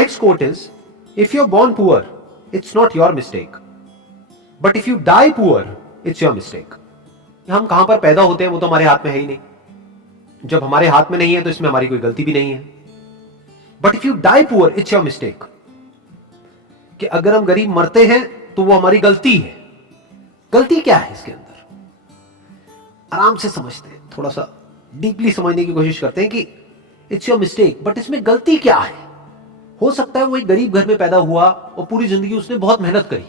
Next quote is, if you are born poor it's not your mistake, but if you die poor it's your mistake. हम कहां पर पैदा होते हैं वो तो हमारे हाथ में है ही नहीं। जब हमारे हाथ में नहीं है तो इसमें हमारी कोई गलती भी नहीं है। But if you die poor it's your mistake, कि अगर हम गरीब मरते हैं तो वो हमारी गलती है। गलती क्या है इसके अंदर? आराम से समझते हैं, थोड़ा सा डीपली समझने की कोशिश करते हैं कि इट्स योर मिस्टेक, बट इसमें गलती क्या है? हो सकता है वो एक गरीब घर में पैदा हुआ और पूरी जिंदगी उसने बहुत मेहनत करी,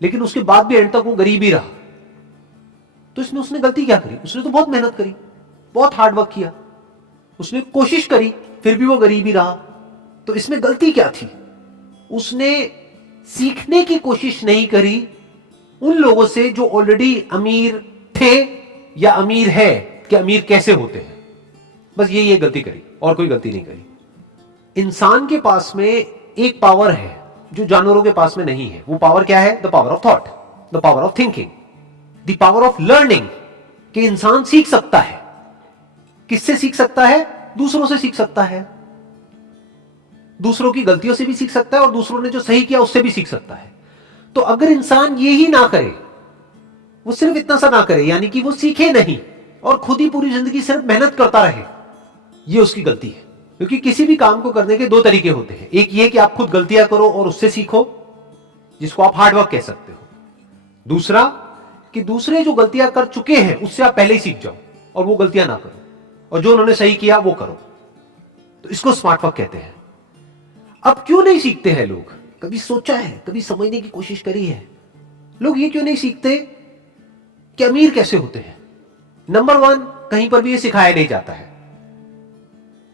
लेकिन उसके बाद भी एंड तक वो गरीब ही रहा। तो इसमें उसने गलती क्या करी? उसने तो बहुत मेहनत करी, बहुत हार्डवर्क किया, उसने कोशिश करी, फिर भी वो गरीब ही रहा। तो इसमें गलती क्या थी? उसने सीखने की कोशिश नहीं करी उन लोगों से जो ऑलरेडी अमीर थे या अमीर है, कि अमीर कैसे होते हैं। बस ये गलती करी और कोई गलती नहीं करी। इंसान के पास में एक पावर है जो जानवरों के पास में नहीं है। वो पावर क्या है? The power of thought, the power of thinking, the power of learning. कि इंसान सीख सकता है। किससे सीख सकता है? दूसरों से सीख सकता है। दूसरों की गलतियों से भी सीख सकता है और दूसरों ने जो सही किया उससे भी सीख सकता है। तो अगर इंसान ये ही ना करे, वो सिर्फ इतना सा ना करे, यानी कि वो सीखे नहीं और खुद ही पूरी जिंदगी सिर्फ मेहनत करता रहे, ये उसकी गलती है। क्योंकि किसी भी काम को करने के दो तरीके होते हैं। एक ये कि आप खुद गलतियां करो और उससे सीखो, जिसको आप हार्डवर्क कह सकते हो। दूसरा कि दूसरे जो गलतियां कर चुके हैं उससे आप पहले ही सीख जाओ और वो गलतियां ना करो, और जो उन्होंने सही किया वो करो। तो इसको स्मार्ट वर्क कहते हैं। अब क्यों नहीं सीखते हैं लोग? कभी सोचा है, कभी समझने की कोशिश करी है लोग ये क्यों नहीं सीखते कि अमीर कैसे होते हैं? नंबर वन, कहीं पर भी ये सिखाया नहीं जाता है।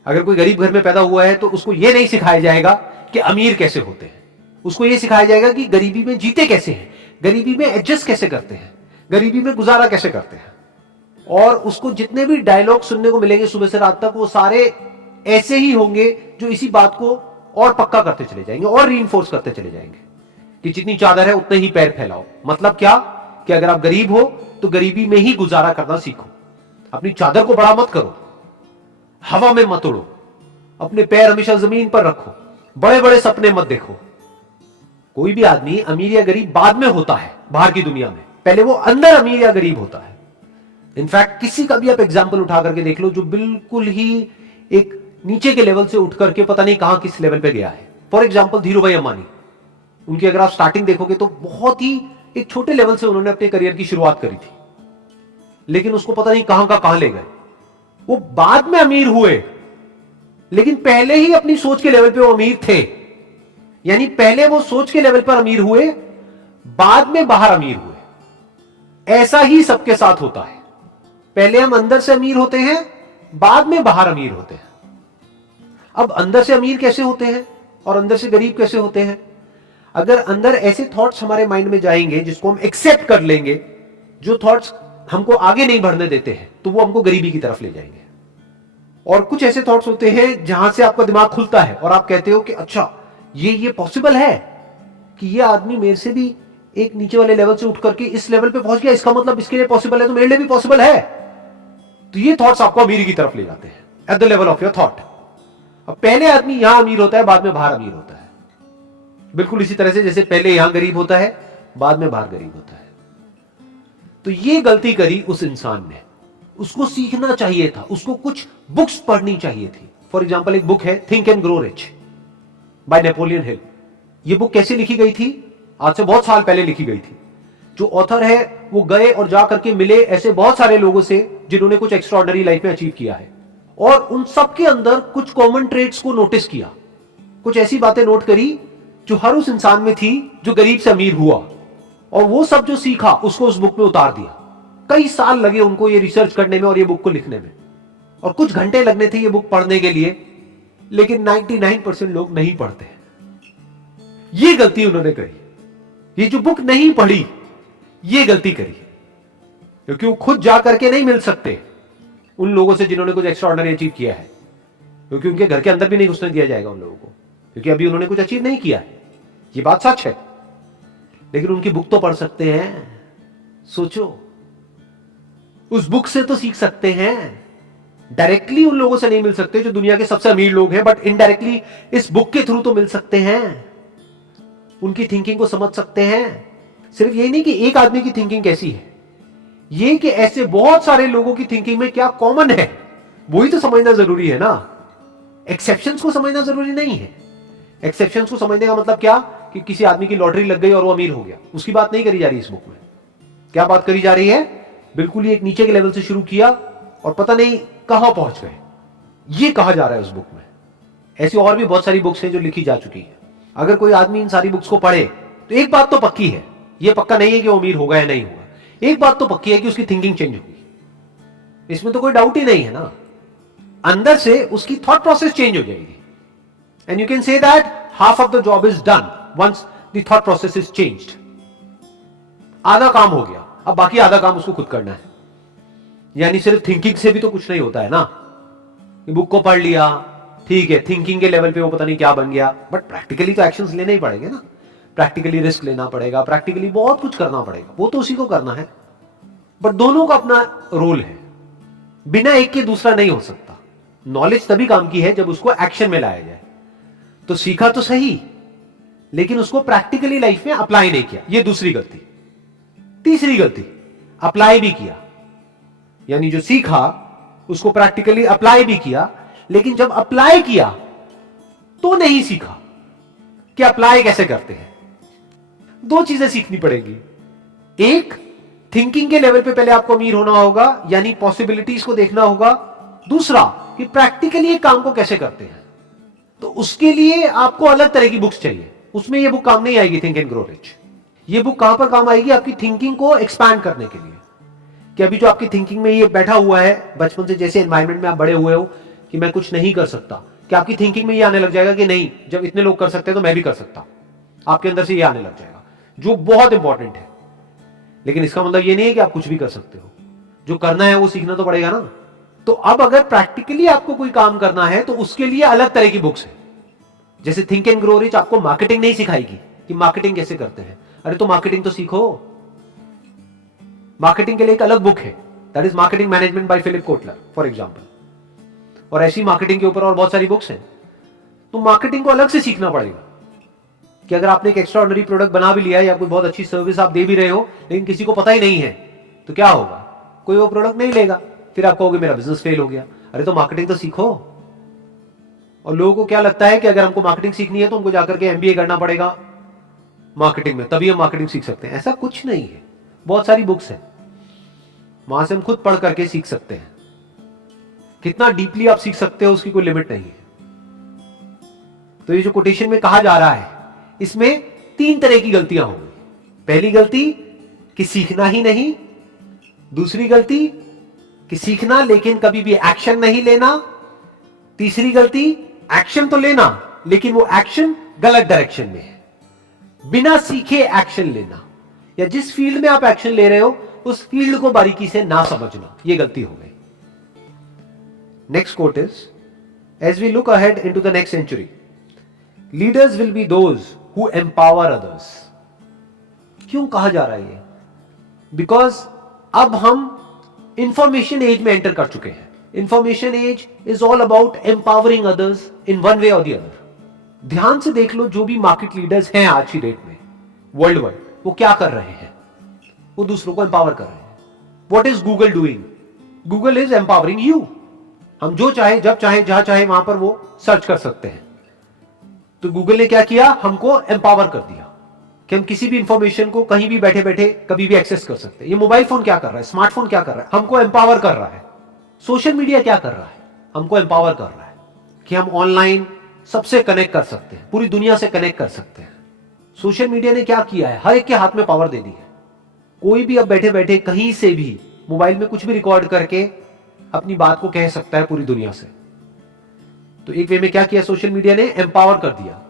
अगर कोई गरीब घर में पैदा हुआ है तो उसको यह नहीं सिखाया जाएगा कि अमीर कैसे होते हैं। उसको यह सिखाया जाएगा कि गरीबी में जीते कैसे हैं, गरीबी में एडजस्ट कैसे करते हैं, गरीबी में गुजारा कैसे करते हैं। और उसको जितने भी डायलॉग सुनने को मिलेंगे सुबह से रात तक, वो सारे ऐसे ही होंगे जो इसी बात को और पक्का करते चले जाएंगे और रीइंफोर्स करते चले जाएंगे कि जितनी चादर है उतने ही पैर फैलाओ। मतलब क्या? कि अगर आप गरीब हो तो गरीबी में ही गुजारा करना सीखो। अपनी चादर को बड़ा मत करो, हवा में मत उड़ो, अपने पैर हमेशा जमीन पर रखो, बड़े बड़े सपने मत देखो। कोई भी आदमी अमीर या गरीब बाद में होता है बाहर की दुनिया में, पहले वो अंदर अमीर या गरीब होता है। इनफैक्ट किसी का भी आप एग्जाम्पल उठा करके देख लो जो बिल्कुल ही एक नीचे के लेवल से उठ करके पता नहीं कहां किस लेवल पे गया है। फॉर एग्जाम्पल धीरूभाई अंबानी, उनकी अगर आप स्टार्टिंग देखोगे तो बहुत ही एक छोटे लेवल से उन्होंने अपने करियर की शुरुआत करी थी, लेकिन उसको पता नहीं कहां का कहां ले गए। वो बाद में अमीर हुए, लेकिन पहले ही अपनी सोच के लेवल पे वो अमीर थे। यानी पहले वो सोच के लेवल पर अमीर हुए, बाद में बाहर अमीर हुए। ऐसा ही सबके साथ होता है। पहले हम अंदर से अमीर होते हैं, बाद में बाहर अमीर होते हैं। अब अंदर से अमीर कैसे होते हैं और अंदर से गरीब कैसे होते हैं? अगर अंदर ऐसे थॉट्स हमारे माइंड में जाएंगे जिसको हम एक्सेप्ट कर लेंगे, जो थॉट्स हमको आगे नहीं बढ़ने देते हैं, तो वो हमको गरीबी की तरफ ले जाएंगे। और कुछ ऐसे थॉट्स होते हैं जहां से आपका दिमाग खुलता है और आप कहते हो कि अच्छा ये पॉसिबल है कि ये आदमी मेरे से भी एक नीचे वाले लेवल से उठ करके इस लेवल पे पहुंच गया, इसका मतलब इसके लिए पॉसिबल है तो मेरे लिए भी पॉसिबल है। तो ये थॉट्स आपको अमीरी की तरफ ले जाते हैं at the level of your thought. अब पहले आदमी यहां अमीर होता है, बाद में बाहर अमीर होता है। बिल्कुल इसी तरह से जैसे पहले यहां गरीब होता है, बाद में बाहर गरीब होता है। तो ये गलती करी उस इंसान ने। उसको सीखना चाहिए था, उसको कुछ बुक्स पढ़नी चाहिए थी। फॉर एग्जाम्पल एक बुक है think and grow rich by Napoleon Hill. ये बुक कैसे लिखी गई थी? आज से बहुत साल पहले लिखी गई थी। जो ऑथर है वो गए और जा करके मिले ऐसे बहुत सारे लोगों से जिन्होंने कुछ एक्स्ट्राऑर्डिनरी लाइफ में अचीव किया है, और उन सबके अंदर कुछ कॉमन ट्रेड्स को नोटिस किया, कुछ ऐसी बातें नोट करी जो हर उस इंसान में थी जो गरीब से अमीर हुआ, और वो सब जो सीखा उसको उस बुक में उतार दिया। कई साल लगे उनको ये रिसर्च करने में और ये बुक को लिखने में, और कुछ घंटे लगने थे ये बुक पढ़ने के लिए, लेकिन 99% लोग नहीं पढ़ते। ये गलती उन्होंने करी। ये जो बुक नहीं पढ़ी ये गलती करी, क्योंकि वो खुद जा करके नहीं मिल सकते उन लोगों से जिन्होंने कुछ एक्स्ट्राऑर्डिनरी अचीव किया है, क्योंकि उनके घर के अंदर भी नहीं घुसने दिया जाएगा उन लोगों को, क्योंकि अभी उन्होंने कुछ अचीव नहीं किया है। ये बात सच है। लेकिन उनकी बुक तो पढ़ सकते हैं। सोचो, उस बुक से तो सीख सकते हैं। डायरेक्टली उन लोगों से नहीं मिल सकते जो दुनिया के सबसे अमीर लोग हैं, बट इनडायरेक्टली इस बुक के थ्रू तो मिल सकते हैं, उनकी थिंकिंग को समझ सकते हैं। सिर्फ ये नहीं कि एक आदमी की थिंकिंग कैसी है, ये कि ऐसे बहुत सारे लोगों की थिंकिंग में क्या कॉमन है, वही तो समझना जरूरी है ना। एक्सेप्शंस को समझना जरूरी नहीं है। एक्सेप्शंस को समझने का मतलब क्या कि किसी आदमी की लॉटरी लग गई और वो अमीर हो गया, उसकी बात नहीं करी जा रही इस बुक में। क्या बात करी जा रही है? बिल्कुल ही एक नीचे के लेवल से शुरू किया और पता नहीं कहां पहुंच गए, ये कहा जा रहा है उस बुक में। ऐसी और भी बहुत सारी बुक्स हैं जो लिखी जा चुकी है। अगर कोई आदमी इन सारी बुक्स को पढ़े तो एक बात तो पक्की है, ये पक्का नहीं है कि वो अमीर होगा या नहीं होगा, एक बात तो पक्की है कि उसकी थिंकिंग चेंज होगी। इसमें तो कोई डाउट ही नहीं है ना। अंदर से उसकी थॉट प्रोसेस चेंज हो जाएगी। And you can say that half of the job is done once the thought process is changed. आधा काम हो गया, अब बाकी आधा काम उसको खुद करना है। यानी सिर्फ थिंकिंग से भी तो कुछ नहीं होता है ना। बुक को पढ़ लिया, ठीक है, थिंकिंग के लेवल पे वो पता नहीं क्या बन गया, बट प्रैक्टिकली तो एक्शंस लेने ही पड़ेंगे ना। प्रैक्टिकली रिस्क लेना पड़ेगा, प्रैक्टिकली बहुत कुछ करना पड़ेगा, वो तो उसी को करना है। बट दोनों का अपना रोल है, बिना एक के दूसरा नहीं हो सकता। नॉलेज तभी काम की है जब उसको एक्शन में लाया जाए। तो सीखा तो सही, लेकिन उसको प्रैक्टिकली लाइफ में अप्लाई नहीं किया, ये दूसरी गलती। तीसरी गलती, अप्लाई भी किया, यानी जो सीखा उसको प्रैक्टिकली अप्लाई भी किया, लेकिन जब अप्लाई किया तो नहीं सीखा कि अप्लाई कैसे करते हैं। दो चीजें सीखनी पड़ेंगी। एक, थिंकिंग के लेवल पे पहले आपको अमीर होना होगा, यानी पॉसिबिलिटीज को देखना होगा। दूसरा कि प्रैक्टिकली ये काम को कैसे करते हैं, तो उसके लिए आपको अलग तरह की बुक्स चाहिए। उसमें ये बुक काम नहीं आएगी, थिंक एंड ग्रो रिच। ये बुक कहां पर काम आएगी? आपकी थिंकिंग को एक्सपैंड करने के लिए। कि अभी जो आपकी थिंकिंग में ये बैठा हुआ है, बचपन से जैसे एनवायरमेंट में आप बड़े हुए हो कि मैं कुछ नहीं कर सकता, कि आपकी थिंकिंग में ये आने लग जाएगा कि नहीं, जब इतने लोग कर सकते हैं तो मैं भी कर सकता। आपके अंदर से ये आने लग जाएगा, जो बहुत इंपॉर्टेंट है। लेकिन इसका मतलब ये नहीं है कि आप कुछ भी कर सकते हो। जो करना है वो सीखना तो पड़ेगा ना। तो अब अगर प्रैक्टिकली आपको कोई काम करना है तो उसके लिए अलग तरह की बुक्स है। जैसे थिंक एंड ग्रो रिच आपको मार्केटिंग नहीं सिखाएगी कि मार्केटिंग कैसे करते हैं। अरे तो मार्केटिंग तो सीखो। मार्केटिंग के लिए एक अलग बुक है, that is marketing management by Philip Kotler for example. और ऐसी मार्केटिंग के ऊपर और बहुत सारी बुक्स हैं। तो मार्केटिंग को अलग से सीखना पड़ेगा कि अगर आपने एक एक्स्ट्रा ऑर्डिनरी प्रोडक्ट बना भी लिया या कोई बहुत अच्छी सर्विस आप दे भी रहे हो, लेकिन किसी को पता ही नहीं है, तो क्या होगा? कोई वो प्रोडक्ट नहीं लेगा, फिर आप कहोगे मेरा बिजनेस फेल हो गया। अरे तो मार्केटिंग तो सीखो। और लोगों को क्या लगता है कि अगर हमको मार्केटिंग सीखनी है तो उनको जाकर के एमबीए करना पड़ेगा मार्केटिंग में, तभी हम मार्केटिंग सीख सकते हैं। ऐसा कुछ नहीं है। बहुत सारी बुक्स हैं, वहां से हम खुद पढ़ करके सीख सकते हैं। कितना डीपली आप सीख सकते हो उसकी कोई लिमिट नहीं है। तो ये जो कोटेशन में कहा जा रहा है, इसमें 3 तरह की गलतियां होंगी। पहली गलती कि सीखना ही नहीं। दूसरी गलती कि सीखना लेकिन कभी भी एक्शन नहीं लेना। तीसरी गलती, एक्शन तो लेना लेकिन वो एक्शन गलत डायरेक्शन में है। बिना सीखे एक्शन लेना, या जिस फील्ड में आप एक्शन ले रहे हो उस फील्ड को बारीकी से ना समझना, यह गलती हो गई। Next quote is, as we look ahead into the next century, leaders will be those who empower others. क्यों कहा जा रहा है ये? बिकॉज अब हम इंफॉर्मेशन एज में एंटर कर चुके हैं। Information age is all about empowering others in one way और द अदर। ध्यान से देख लो, जो भी मार्केट लीडर्स हैं आज की डेट में वर्ल्ड वाइड, वो क्या कर रहे हैं? वो दूसरों को एम्पावर कर रहे हैं। What is Google doing? Google is empowering you. हम जो चाहे, जब चाहे, जहां चाहे वहां पर वो सर्च कर सकते हैं। तो गूगल ने क्या किया? हमको एम्पावर कर दिया कि हम किसी भी इंफॉर्मेशन को कहीं भी बैठे बैठे कभी भी एक्सेस कर सकते हैं। ये मोबाइल फोन क्या कर रहा है, स्मार्टफोन क्या कर रहा है? हमको एम्पावर कर रहा है। सोशल मीडिया क्या कर रहा है? हमको एम्पावर कर रहा है कि हम ऑनलाइन सबसे कनेक्ट कर सकते हैं, पूरी दुनिया से कनेक्ट कर सकते हैं। सोशल मीडिया ने क्या किया है? हर एक के हाथ में पावर दे दी है। कोई भी अब बैठे बैठे कहीं से भी मोबाइल में कुछ भी रिकॉर्ड करके अपनी बात को कह सकता है पूरी दुनिया से। तो एक वे में क्या किया सोशल मीडिया ने? एम्पावर कर दिया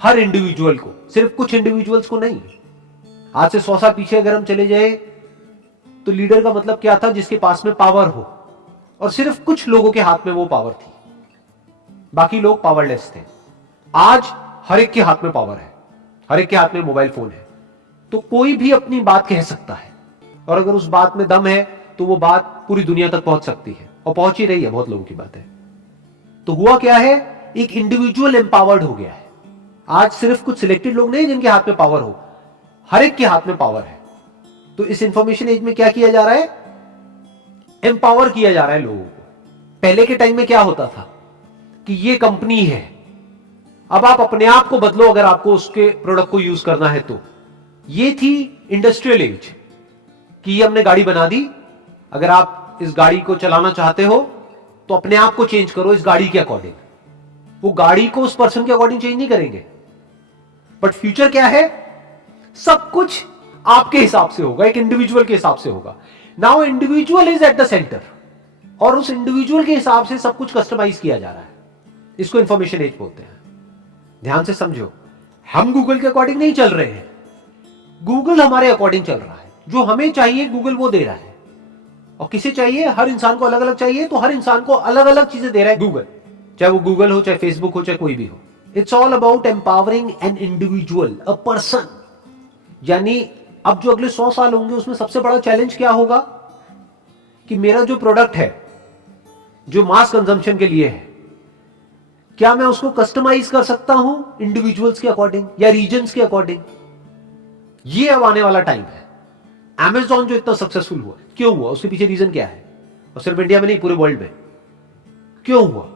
हर इंडिविजुअल को, सिर्फ कुछ इंडिविजुअल्स को नहीं। आज से 100 साल पीछे अगर हम चले जाए तो लीडर का मतलब क्या था? जिसके पास में पावर हो, और सिर्फ कुछ लोगों के हाथ में वो पावर थी, बाकी लोग पावरलेस थे। आज हर एक के हाथ में पावर है, हर एक के हाथ में मोबाइल फोन है। तो कोई भी अपनी बात कह सकता है, और अगर उस बात में दम है तो वो बात पूरी दुनिया तक पहुंच सकती है और पहुंच ही रही है, बहुत लोगों की बात है। तो हुआ क्या है, एक इंडिविजुअल एम्पावर्ड हो गया है। आज सिर्फ कुछ सिलेक्टेड लोग नहीं जिनके हाथ में पावर हो, हर एक के हाथ में पावर है। तो इस इंफॉर्मेशन एज में क्या किया जा रहा है, एम्पावर किया जा रहा है लोगों को। पहले के टाइम में क्या होता था कि ये कंपनी है, अब आप अपने आप को बदलो अगर आपको उसके प्रोडक्ट को यूज करना है तो। ये थी इंडस्ट्रियल एज कि ये हमने गाड़ी बना दी, अगर आप इस गाड़ी को चलाना चाहते हो तो अपने आप को चेंज करो इस गाड़ी के अकॉर्डिंग। वो गाड़ी को उस पर्सन के अकॉर्डिंग चेंज नहीं करेंगे। बट फ्यूचर क्या है, सब कुछ आपके हिसाब से होगा, एक इंडिविजुअल के हिसाब से होगा। Now individual is at the centre, और उस इंडिविजुअल के हिसाब से सब कुछ कस्टमाइज किया जा रहा है। इसको इंफॉर्मेशन एज बोलते हैं। ध्यान से समझो, हम गूगल के अकॉर्डिंग नहीं चल रहे हैं, गूगल हमारे अकॉर्डिंग चल रहा है। जो हमें चाहिए गूगल वो दे रहा है, और किसे चाहिए, हर इंसान को अलग अलग चाहिए, तो हर इंसान को अलग अलग चीजें दे रहा है गूगल। चाहे वो गूगल हो, चाहे फेसबुक हो, चाहे कोई भी हो। It's all about empowering an individual, a person. यानी अब जो अगले 100 साल होंगे उसमें सबसे बड़ा चैलेंज क्या होगा कि मेरा जो प्रोडक्ट है, जो मास कंजम्पशन के लिए है, क्या मैं उसको कस्टमाइज कर सकता हूं इंडिविजुअल्स के अकॉर्डिंग या रीजन्स के अकॉर्डिंग। ये अब आने वाला टाइम है। Amazon जो इतना सक्सेसफुल हुआ, क्यों हुआ, उसके पीछे रीजन क्या है, और सिर्फ इंडिया में नहीं पूरे वर्ल्ड में क्यों हुआ?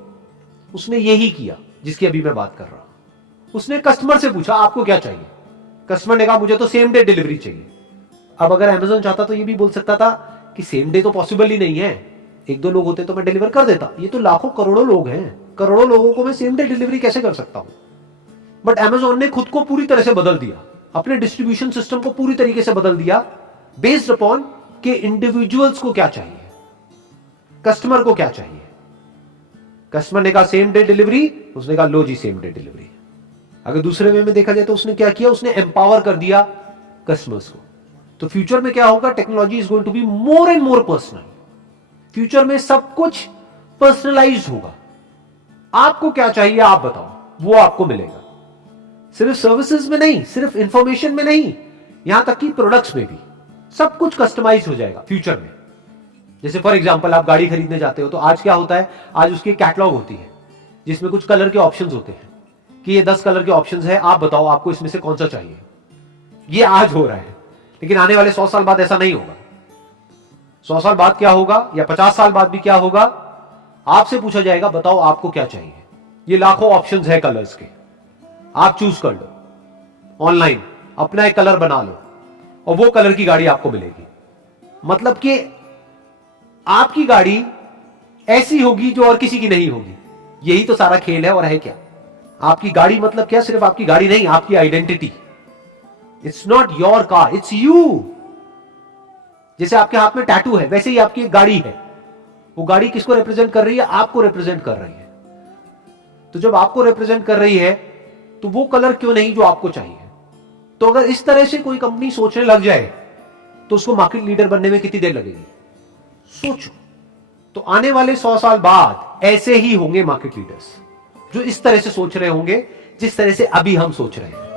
उसने यही किया जिसकी अभी मैं बात कर रहा हूं। उसने कस्टमर से पूछा आपको क्या चाहिए, कस्टमर ने कहा मुझे तो सेम डे डिलीवरी चाहिए। अब अगर Amazon चाहता तो ये भी बोल सकता था कि सेम डे तो पॉसिबल ही नहीं है, एक दो लोग होते तो मैं डिलीवर कर देता। ये तो लाखों करोड़ों लोग हैं, करोड़ों लोगों को मैं सेम डे डिलीवरी कैसे कर सकता हूं? बट Amazon ने खुद को पूरी तरह से बदल दिया, अपने डिस्ट्रीब्यूशन सिस्टम को पूरी तरीके से बदल दिया, बेस्ड अपॉन कि इंडिविजुअल्स को क्या चाहिए, कस्टमर को क्या चाहिए। कस्टमर ने कहा सेम डे डिलीवरी, उसने कहा लो जी सेम डे डिलीवरी। अगर दूसरे वे में देखा जाए तो उसने क्या किया, उसने एम्पावर कर दिया कस्टमर्स को। तो फ्यूचर में क्या होगा, technology is going to be more and more personal. Future में सब कुछ पर्सनलाइज्ड होगा। आपको क्या चाहिए आप बताओ, वो आपको मिलेगा। सिर्फ सर्विसेज में नहीं, सिर्फ इंफॉर्मेशन में नहीं, यहां तक कि प्रोडक्ट्स में भी सब कुछ कस्टमाइज हो जाएगा फ्यूचर में। जैसे फॉर एग्जांपल आप गाड़ी खरीदने जाते हो तो आज क्या होता है, आज उसकी कैटलॉग होती है जिसमें कुछ कलर के ऑप्शंस होते हैं कि ये 10 कलर के ऑप्शंस है, आप बताओ आपको इसमें से कौन सा चाहिए। ये आज हो रहा है, लेकिन आने वाले 100 साल बाद ऐसा नहीं होगा। 100 साल बाद क्या होगा, या 50 साल बाद भी क्या होगा, आपसे पूछा जाएगा बताओ आपको क्या चाहिए। ये लाखों ऑप्शंस है कलर्स के, आप चूज कर लो ऑनलाइन, अपना एक कलर बना लो और वो कलर की गाड़ी आपको मिलेगी। मतलब कि आपकी गाड़ी ऐसी होगी जो और किसी की नहीं होगी। यही तो सारा खेल है। और है क्या, आपकी गाड़ी मतलब क्या, सिर्फ आपकी गाड़ी नहीं, आपकी identity. It's not your car, it's you. जैसे आपके हाथ में टैटू है, वैसे ही आपकी गाड़ी है। वो गाड़ी किसको रिप्रेजेंट कर रही है, आपको रिप्रेजेंट कर रही है। तो जब आपको रिप्रेजेंट कर रही है तो वो कलर क्यों नहीं जो आपको चाहिए। तो अगर इस तरह से कोई कंपनी सोचने लग जाए तो उसको मार्केट लीडर बनने में कितनी देर लगेगी, सोचो। तो आने वाले 100 साल बाद ऐसे ही होंगे मार्केट लीडर्स, जो इस तरह से सोच रहे होंगे जिस तरह से अभी हम सोच रहे हैं।